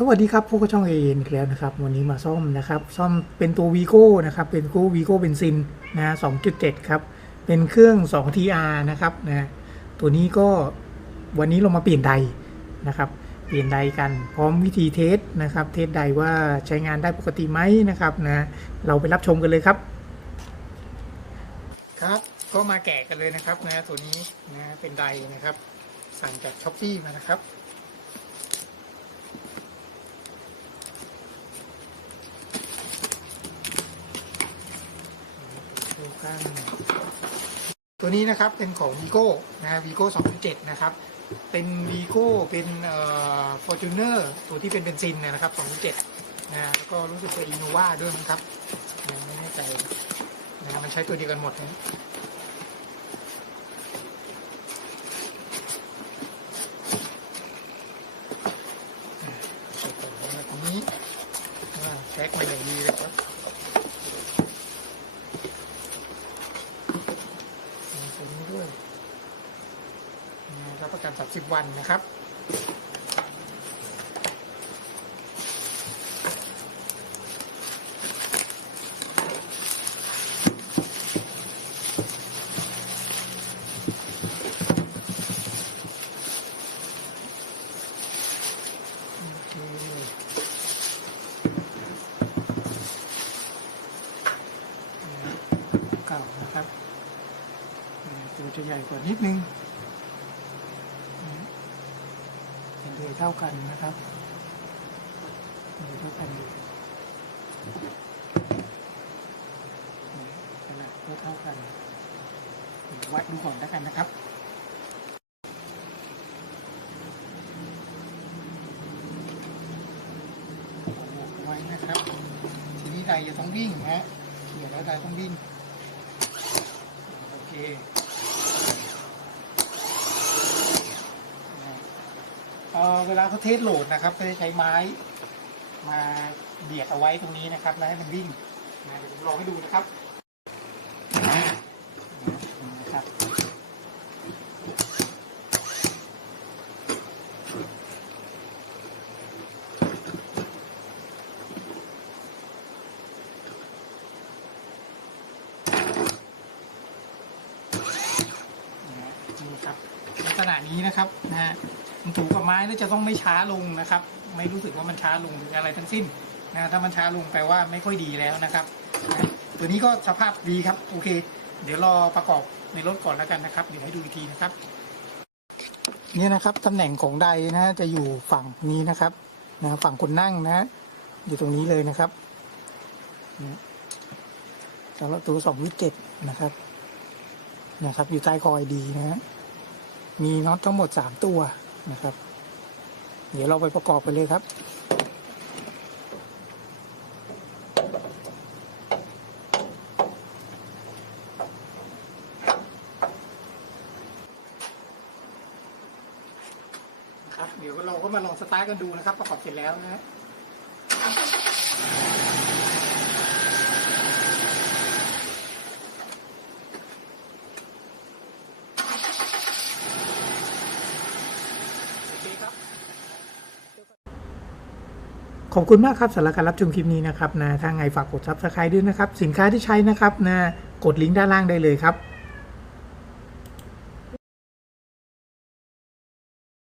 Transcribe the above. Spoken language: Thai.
สวัสดีครับพวกบช่องเอ็นอีกแล้วนะครับวันนี้มาซ่อมนะครับซ่อมเป็นตัววีโก้นะครับเป็นวีโก้เบนซินนะ 2.7 ครับเป็นเครื่อง 2TR นะครับนะตัวนี้ก็วันนี้เรามาเปลี่ยนไดนะครับเปลี่ยนไดกันพร้อมวิธีเทสนะครับเทสไดว่าใช้งานได้ปกติไหมนะครับนะเราไปรับชมกันเลยครับครับก็มาแกะกันเลยนะครับนะตัวนี้นะเป็นไดนะครับสั่งจากช้อปปี้มานะครับตัวนี้นะครับเป็นของ Vigo นะ Vigo 2.7 นะครับเป็น Vigo เป็นFortuner ตัวที่เป็นเบนซินนะครับ 2.7 นะแล้วก็รู้สึกว่า Innova ด้วยนะครับยังไม่แน่ใจนะมันใช้ตัวเดียวกันหมดนะตรงนี้แท็กมาอย่างดีเลยครับรับประกัน30 วันนะครับเก่านะครับตัวจะใหญ่กว่านิดนึงโดยเท่ากันนะครับโดยเท่ากันขนาดเท่ากันวัดดูก่อนแล้วกันนะครับไว้นะครับทีนี้ไดจะต้องวิ่งนะเขียนแล้วไดต้องวิ่งโอเคเวลาเขาเทสโหลดนะครับก็จะใช้ไม้มาเบียดเอาไว้ตรงนี้นะครับแล้วให้มันวิ่งนะเดี๋ยวผมลองให้ดูนะครับลักษณะนี้นะครับนะมันถูกกับไม้แล้วจะต้องไม่ช้าลงนะครับไม่รู้สึกว่ามันช้าลงหรืออะไรทั้งสิ้นนะถ้ามันช้าลงแปลว่าไม่ค่อยดีแล้วนะครับตัวนี้ก็สภาพดีครับโอเคเดี๋ยวรอประกอบในรถก่อนแล้วกันนะครับเดี๋ยวให้ดูอีกทีนะครับนี่นะครับตำแหน่งของไดนะจะอยู่ฝั่งนี้นะครับนะฝั่งคนนั่งนะอยู่ตรงนี้เลยนะครับสำหรับตัว 2.7 นะครับอยู่ใต้คอยดีนะมีน็อตทั้งหมด3ตัวนะครับเดี๋ยวเราไปประกอบกันเลยครับเดี๋ยวเราก็มาลองสตาร์ทกันดูนะครับประกอบเสร็จแล้วนะขอบคุณมากครับสำหรับการรับชมคลิปนี้นะครับนะถ้าไงฝากกด Subscribe ด้วยนะครับสินค้าที่ใช้นะครับนะกดลิงก์ด้านล่างได้เลยครับ